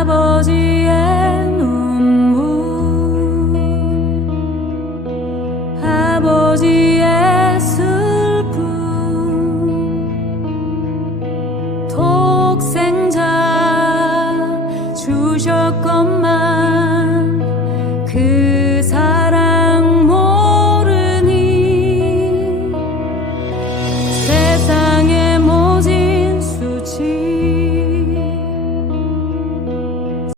아버지의 눈물 아버지의 슬픔 독생자 주셨건만 그